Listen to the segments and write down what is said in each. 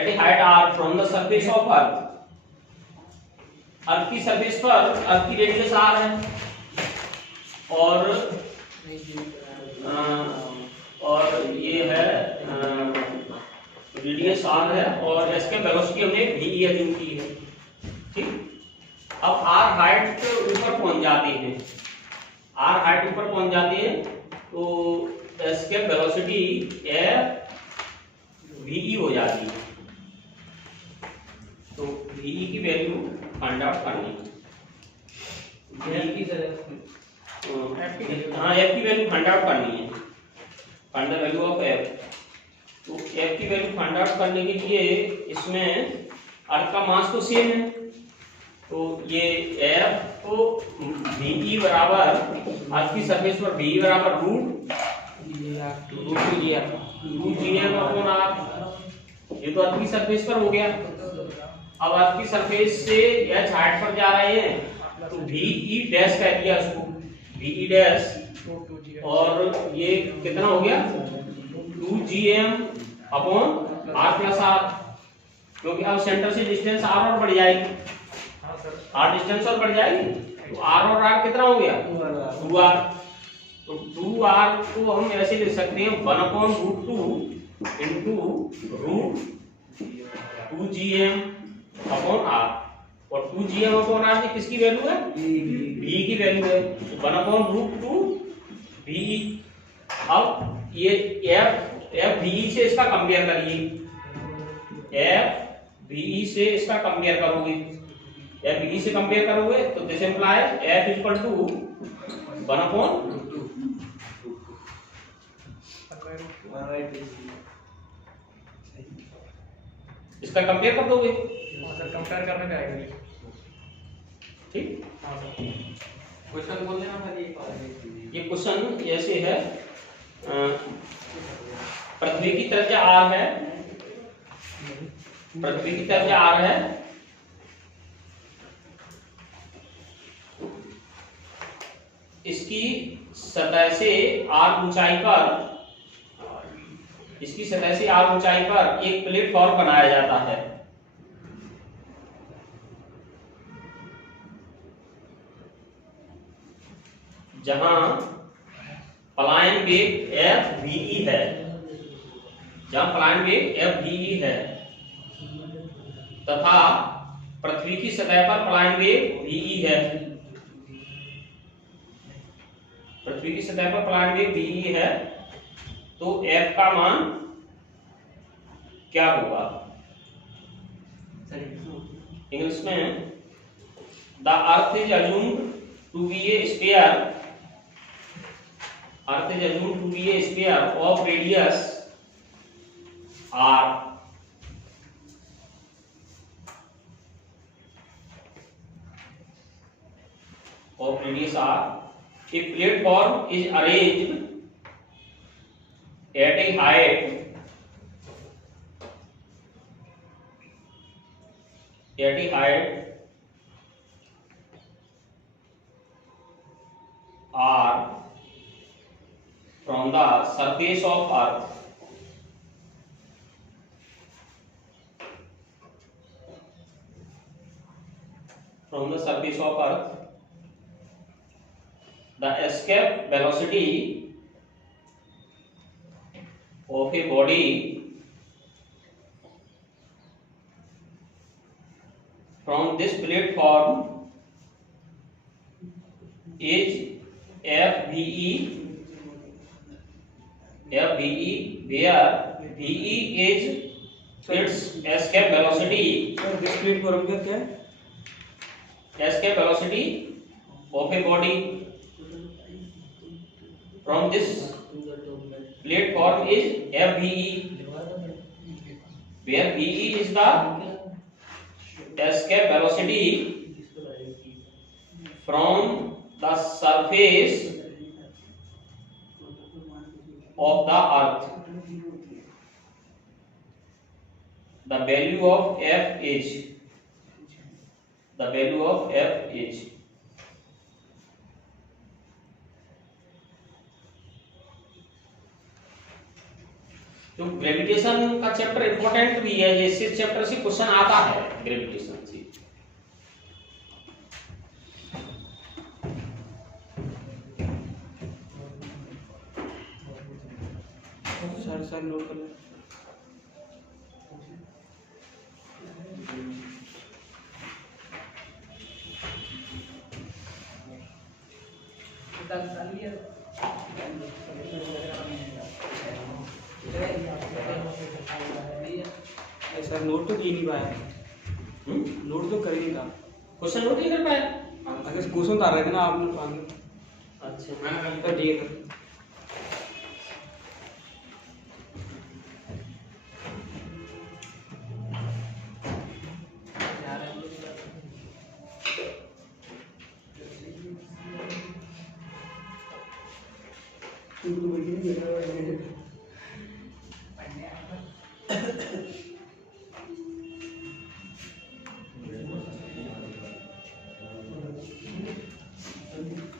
Eight a height r from the surface of earth. Earth की surface पर अर्थ की radius r है और ये है रेडियस r है और इसके वेलोसिटी हमने v अज्यूम की है। ठीक, अब r हाइट ऊपर पहुंच जाते हैं, r हाइट ऊपर पहुंच जाते हैं तो इसके वेलोसिटी ve हो जाती है। तो ve की वैल्यू फाइंड आउट करनी है। हाँ, f की वैल्यू फाइंड आउट करनी है, find the value of f। तो f की वैल्यू फाइंड आउट करने के लिए इसमें अर्थ का मास तो सेम है, तो ये f को ve बराबर अर्थ की सरफेस पर ve बराबर रूट gm अपॉन r। ये तो अर्थ की सरफेस पर हो गया। अब अर्थ की सरफेस से h हाइट पर जा रहे हैं तो ve डैश कह दिया उसको, ve डैश, और ये कितना हो गया 2gm upon r plus r, क्योंकि अब सेंटर से डिस्टेंस r और बढ़ जाएगी, r डिस्टेंस और बढ़ जाएगी तो r और r कितना हो गया 2r। तो 2r को हम ऐसे लिख सकते हैं 1/√2 into root 2gm upon r, और 2gm अपॉन r की किसकी वैल्यू है v की वैल्यू है, 1/√2 v। अब ये f ve से इसका कंपेयर करिए, f ve से इसका कंपेयर करोगे, f ve से कंपेयर करोगे तो this imply f equal to 1/√2। इसका कंपेयर कर दोगे, कंपेयर करने में आएगा। ठीक, क्वेश्चन बोल देना था ये क्वेश्चन ऐसे है, पृथ्वी की त्रिज्या r है, पृथ्वी की त्रिज्या r है, इसकी सतह से r ऊंचाई पर, इसकी सतह से r ऊंचाई पर एक प्लेटफॉर्म बनाया जाता है। जहां पलायन वेग FVE है, जहां पलायन वेग FVE है तथा पृथ्वी की सतह पर पलायन वेग VE है, पृथ्वी की सतह पर पलायन वेग VE है, तो F का मान क्या होगा? इंग्लिश में the earth is assumed to be a sphere, earth is assumed to be a sphere of radius r, of radius r, a platform is arranged at a height r from the surface of earth, from the surface of earth, the escape velocity of a body from this platform is FVE, where VE is its escape velocity, this platform का क्या है? escape velocity of a body from this platform is FVE, where VE is the escape velocity from the surface of the earth. The value of F is, the value of F is तो gravitation का chapter important भी है, जैसे chapter से question आता है gravitation से। Sir note कर लें। सर नोट तो की नहीं पाया। नोट तो कर ही नहीं था। क्वेश्चन नोट नहीं कर पाया? अगर क्वेश्चन तो आ रहे थे ना आपने पानी। अच्छा मैंने कहा ठीक है।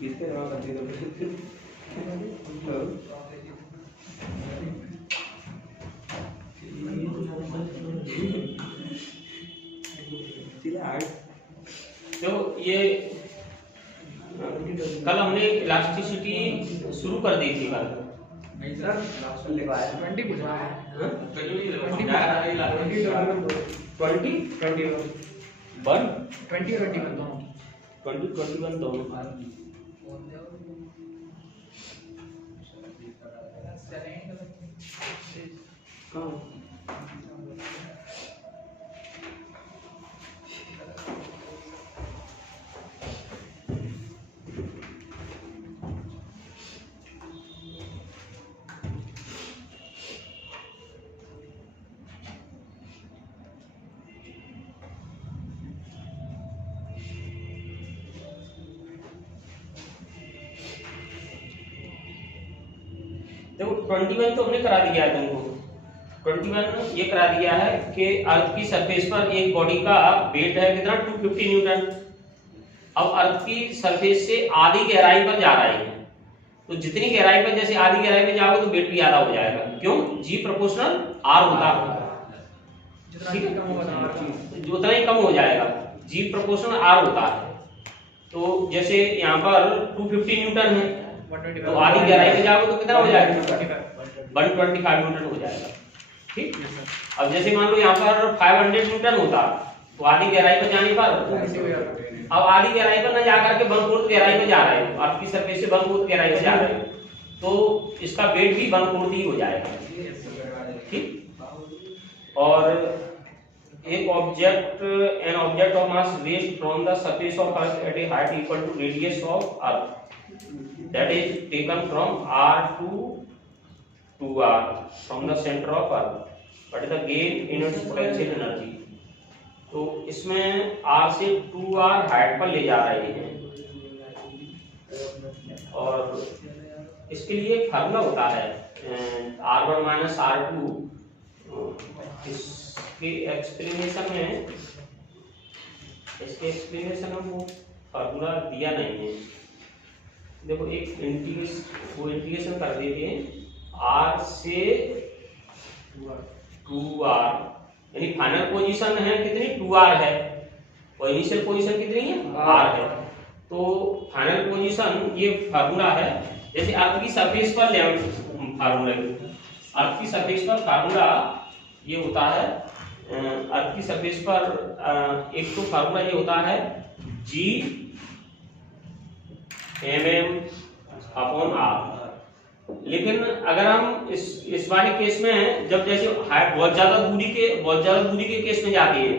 किसके जवाब करते तो ये कल हमने इलास्टिसिटी शुरू कर दी थी कल। नहीं सर लास्ट में लिखा है 20 पूछा है। 20 दोनों। देखो 21 तो हमने करा दिया है तुमको। 21 ये करा दिया है कि अर्थ की सरफेस पर एक बॉडी का वेट है कितना 250 न्यूटन। अब अर्थ की सरफेस से आधी गहराई पर जा रहे हैं, तो जितनी गहराई पर जैसे आधी गहराई पर जाओगे तो वेट भी आधा हो जाएगा। क्यों? जी प्रोपोर्शनल आर होता है, उतना ही कम हो जाएगा। जी प्रोपोर्शनल आर होता है। तो जैसे यहाँ पर 250 न्यूटन है, तो आधी गहराई पे जाओगे तो कितना हो जाएगा? 125 न्यूटन हो जाएगा। ठीक। अब जैसे मान लो यहाँ पर 500 न्यूटन होता, तो आधी गहराई पर जाने पर अब आधी गहराई पर न जाकर के 1/4 गहराई में जा रहे हो, अर्थ की सरफेस से 1/4 गहराई में जा रहे हो, तो इसका वेट भी 1/4 ही हो जाएगा। ठीक। और एक object an object of mass raised from the surface of earth at a height equal to radius of earth that is taken from r to 2r from the center of earth, but the gain in its potential energy। तो इसमें r से 2r height पर ले जा रहे हैं, और इसके लिए फार्मूला होता है r1 माइनस r2। इसके एक्सप्लेनेशन में वो फार्मूला दिया नहीं है। देखो एक इंटीग्रेशन कर देते हैं r से 2r, यानी फाइनल पोजीशन है कितनी 2r है, और इनिशियल पोजीशन कितनी है r है। तो फाइनल पोजीशन ये फार्मूला है। जैसे अर्थ की सरफेस पर फार्मूला, अर्थ की सरफेस पर फार्मूला ये होता है, अर्थ की सरफेस पर एक तो फार्मूला ये होता है g mm/r। लेकिन अगर हम इस वाले केस में जब जैसे बहुत ज्यादा दूरी के केस में जाते हैं,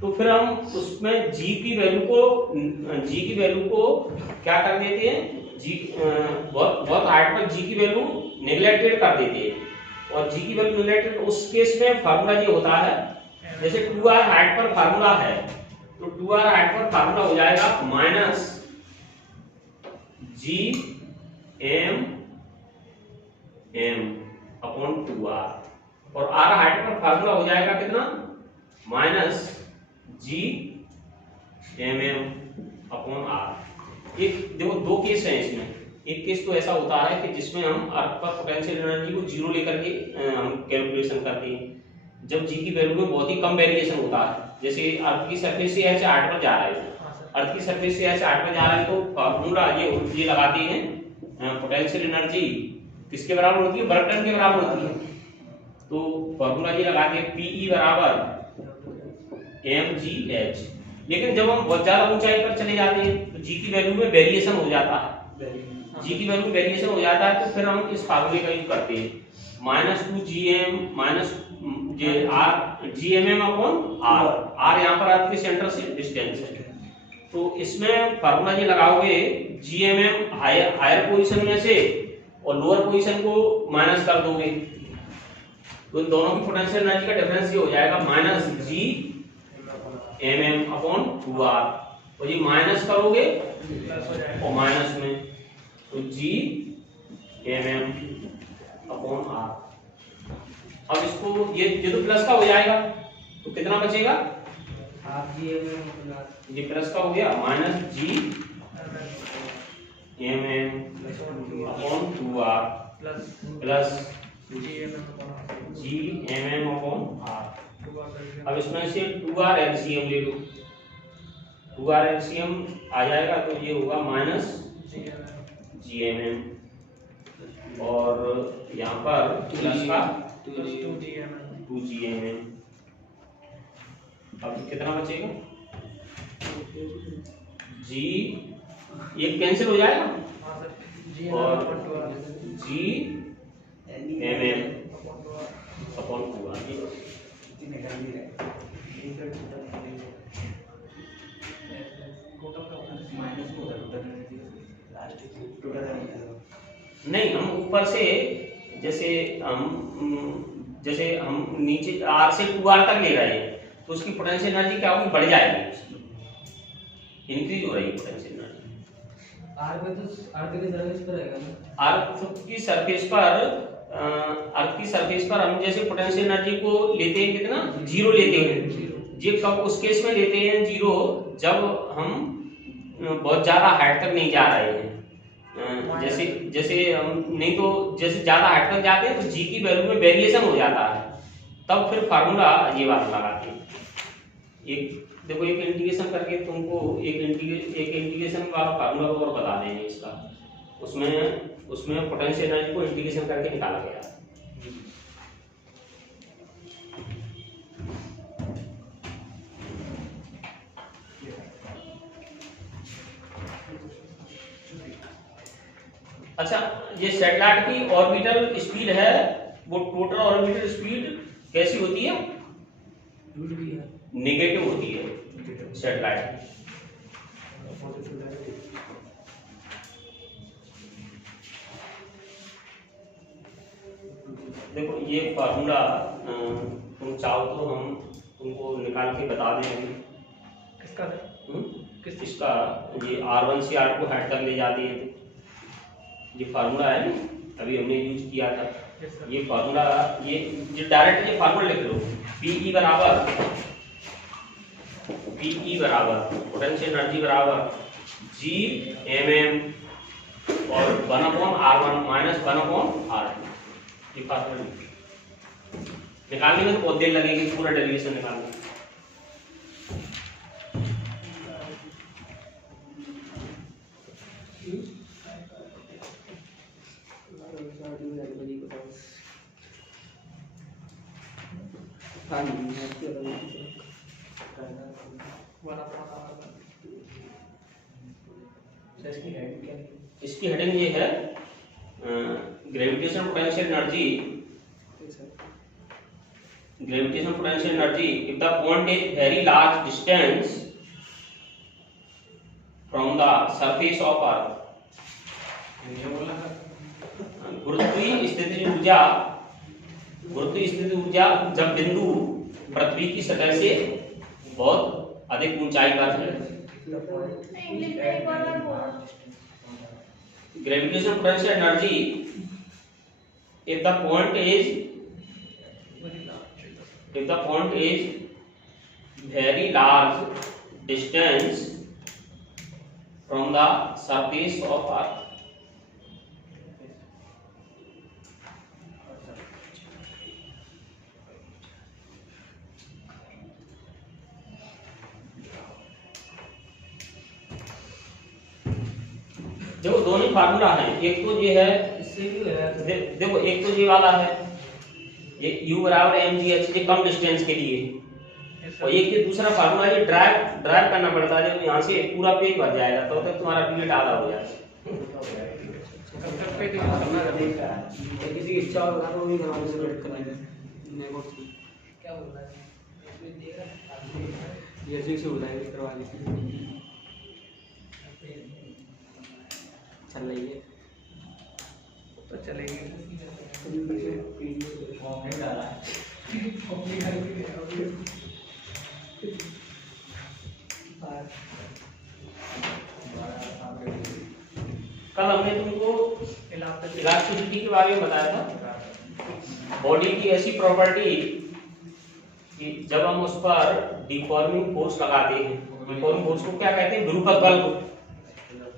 तो फिर हम उसमें g की वैल्यू को क्या कर देते हैं, g बहुत हाइट पर g की वैल्यू नेग्लेक्टेड कर देते हैं। और g की वैल्यू नेग्लेक्टेड, उस केस में फार्मूला ये होता है, जैसे 2r हाइट पर फार्मूला है, तो 2r हाइट पर फार्मूला हो जाएगा minus G M upon 2r, और r हाइट पर फार्मूला हो जाएगा कितना minus G M upon r। एक देखो दो केस है इसमें, एक केस तो ऐसा होता है कि जिसमें हम अर्थ पर पोटेंशियल एनर्जी को जीरो लेकर के हम कैलकुलेशन करते हैं, जब जी की वैल्यू में बहुत ही कम वेरिएशन होता है। जैसे अर्थ की सरफेस से एच 8 पर जा रहा है, अर्थ की सरफेस से एच 8 पर जा रहा है, तो फॉर्मूला ये लगाते हैं पोटेंशियल एनर्जी किसके बराबर होती है, वर्क डन के बराबर होती है। तो फॉर्मूला ये लगाते हैं पीई बराबर mgh। लेकिन जब हम बहुत ज्यादा ऊंचाई पर चले जाते हैं तो जी की वैल्यू में वेरिएशन हो जाता है, जी की वैल्यू वेरिएशन हो जाता है, तो फिर हम इस फार्मूले का यूज करते हैं -2gm minus r gmm upon r यहाँ पर आपके सेंटर से डिस्टेंस है। तो इसमें फार्मूला ये लगाओगे gmm हायर पोजीशन में से और लोअर पोजीशन को माइनस कर दोगे, तो इन दोनों की पोटेंशियल एनर्जी का डिफरेंस ये हो जाएगा -gmm अपॉन 2r, और ये माइनस करोगे और माइनस में तो gmm अपॉन r। अब इसको ये तो प्लस का हो जाएगा, तो कितना बचेगा, ये प्लस का हो गया -gmm upon 2r plus gmm upon r। अब इसमें से 2r एलसीएम ले लो, 2r एलसीएम आ जाएगा तो ये होगा -gmm और यहाँ पर प्लस का 2gmm। अब कितना बचेगा, g ये कैंसिल हो जाएगा और gmm अपॉन 2r। नहीं, हम ऊपर से जैसे हम नीचे r से 2r तक ले रहे हैं तो उसकी पोटेंशियल एनर्जी क्या होगी, बढ़ जाएगी, इंक्रीज हो रही है पोटेंशियल एनर्जी। अर्थ की सरफेस पर रहेगा ना, अर्थ की सरफेस पर हम जैसे पोटेंशियल एनर्जी को लेते हैं कितना, जीरो लेते हैं। ये कब उस केस में लेते हैं जीरो, जब हम बहुत ज्यादा हाइट तक नहीं जा रहे हैं। जैसे हम नहीं तो जैसे ज्यादा हाइट तक जाते हैं तो जी की वैल्यू में वेरिएशन हो जाता है, तब फिर फार्मूला ये बात लगाते हैं। एक देखो, एक इंटीग्रेशन करके तुमको एक इंटीग्रेशन वाला फार्मूला और बता देंगे इसका, उसमें पोटेंशियल एनर्जी को इंटीग्रेशन करके निकाला गया। अच्छा, ये सैटेलाइट की ऑर्बिटल स्पीड है, वो टोटल ऑर्बिटल स्पीड कैसी होती है, नेगेटिव होती है सैटेलाइट। देखो ये फार्मूला तुम चाहो तो हम तुमको निकाल के बता देंगे किसका, ये R1 से R2 हाइट तक ले जाती है। ये फार्मूला है ना, अभी हमने यूज किया था ये फार्मूला, ये डायरेक्ट ये फार्मूला लिख लो, PE बराबर पोटेंशियल एनर्जी बराबर gmm और 1/r1 माइनस 1/r2। ये फार्मूला निकालने में तो बहुत देर लगेगी, पूरा डेरिवेशन निकालने में। इसकी हेडिंग ये है gravitation potential energy if the point is very large distance from the surface of earth। गुरुत्वीय स्थिति ऊर्जा जब बिंदु पृथ्वी की सतह से बहुत अधिक ऊंचाई पर है। Gravitation potential energy if the point is very large distance from the surface of earth। देखो दोनों फार्मूला है, एक तो ये है देखो एक तो ये वाला है, ये U बराबर mgh, ये कम डिस्टेंस के लिए, और एक ये दूसरा फार्मूला, ये ड्राइव करना पड़ता है, जब यहाँ से पूरा पेज भर जाएगा तो तक तुम्हारा पीरियड आधा हो जाएगा। किसी की इच्छा होगा तो भी हमारे से वेट कराएंगे। क्या बोल रहा है ये से बुलाएंगे, करवा देंगे। चल रही है तो चलेगी। कल हमने तुमको इलास्टिसिटी के बारे में बताया था, बॉडी की ऐसी प्रॉपर्टी कि जब हम उस पर डिफॉर्मिंग फोर्स लगाते हैं, डिफॉर्मिंग फोर्स को क्या कहते हैं, विरूपक बल को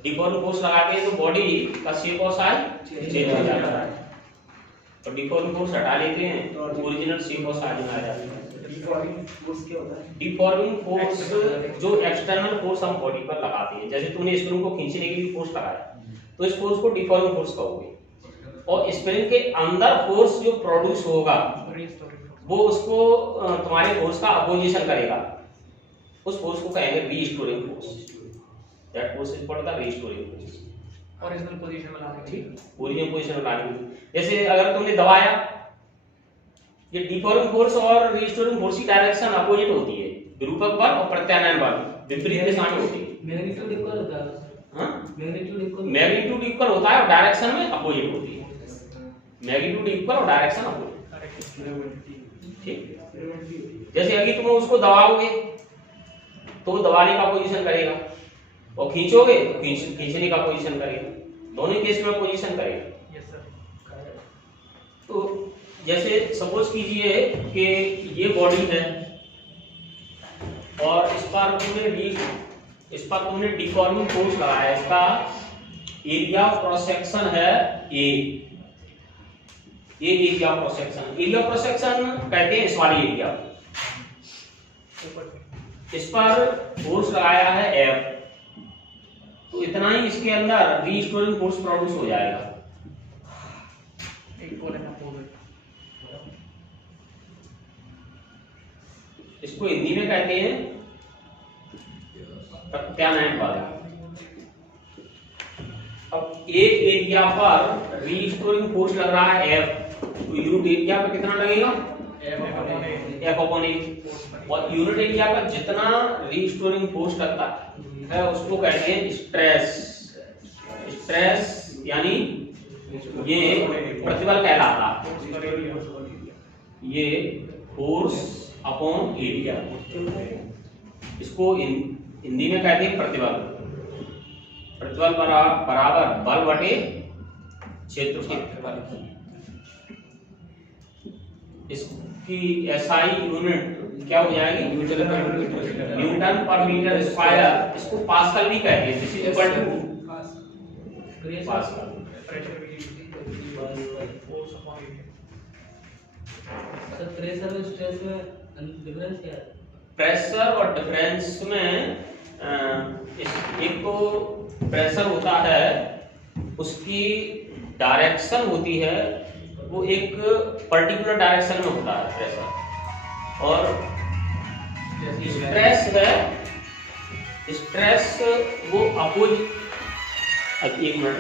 डिफॉर्मिंग फोर्स लगाते हैं तो बॉडी का शेप और साइज चेंज हो जाता है, और डिफॉर्मिंग फोर्स हटा लेते हैं तो ओरिजिनल शेप और साइज में आ जाता है। डिफॉर्मिंग फोर्स क्या होता है? डिफॉर्मिंग फोर्स जो एक्सटर्नल फोर्स हम बॉडी पर लगाते हैं, जैसे तुमने स्प्रिंग को खींचने के लिए फोर्स लगाया तो इस फोर्स को डिफॉर्मिंग फोर्स कहोगे, और स्प्रिंग के अंदर फोर्स जो प्रोड्यूस होगा वो उसको तुम्हारे फोर्स का अपोजिशन करेगा, उस फोर्स को कहेंगे restoring force. That force is called the restoring force. Original position में लाने के लिए, ओरिजिनल पोजीशन में लाने के लिए, जैसे अगर तुमने दबाया, ये डिफॉर्मिंग फोर्स और रीस्टोरिंग फोर्स की डायरेक्शन अपोजिट होती है, विरूपक बल और प्रत्यानयन बल विपरीत दिशा में होती है। मैग्नीट्यूड इक्वल होता है, हां मैग्नीट्यूड इक्वल होता है और डायरेक्शन में अपोजिट होती है। मैग्नीट्यूड इक्वल और डायरेक्शन अपोजिट, ठीक। जैसे अभी तुम उसको दबाओगे तो वो दबाने का पोजीशन करेगा, और खींचोगे तो खींचने का पोजीशन करेगा, दोनों केस में पोजीशन करेगा। Yes sir. तो जैसे सपोज कीजिए कि ये बॉडी है और इस पर तुमने डिफॉर्मिंग फोर्स लगाया, इसका एरिया ऑफ क्रॉस सेक्शन है ए, ये area of cross section, area of cross section कहते हैं इस वाली एरिया, इस पर फोर्स लगाया है F, तो इतना ही इसके अंदर रीस्टोरिंग फोर्स प्रोड्यूस हो जाएगा। इसको हिंदी में कहते हैं प्रत्यानयन बल। अब एक एरिया पर रीस्टोरिंग फोर्स लग रहा है F, तो यूनिट एरिया पर कितना लगेगा, F/A, और यूनिट एरिया पर जितना रीस्टोरिंग फोर्स लगता है उसको कहते हैं स्ट्रेस। स्ट्रेस यानी ये प्रतिबल कहलाता है, ये फोर्स अपॉन एरिया, इसको हिंदी में कहते हैं प्रतिबल। प्रतिबल बराबर बल बटे क्षेत्रफल। इसकी SI यूनिट क्या हो जाएगी, न्यूटन पर मीटर स्क्वायर, इसको पास्कल भी कहते हैं। This is equal to pascal. Pressure और स्ट्रेस में डिफरेंस क्या है? प्रेशर और डिफरेंस में एक तो प्रेशर होता है, उसकी डायरेक्शन होती है, वो एक पर्टिकुलर डायरेक्शन में होता है प्रेशर, और स्ट्रेस है, स्ट्रेस वो अपोजिट। अब एक मिनट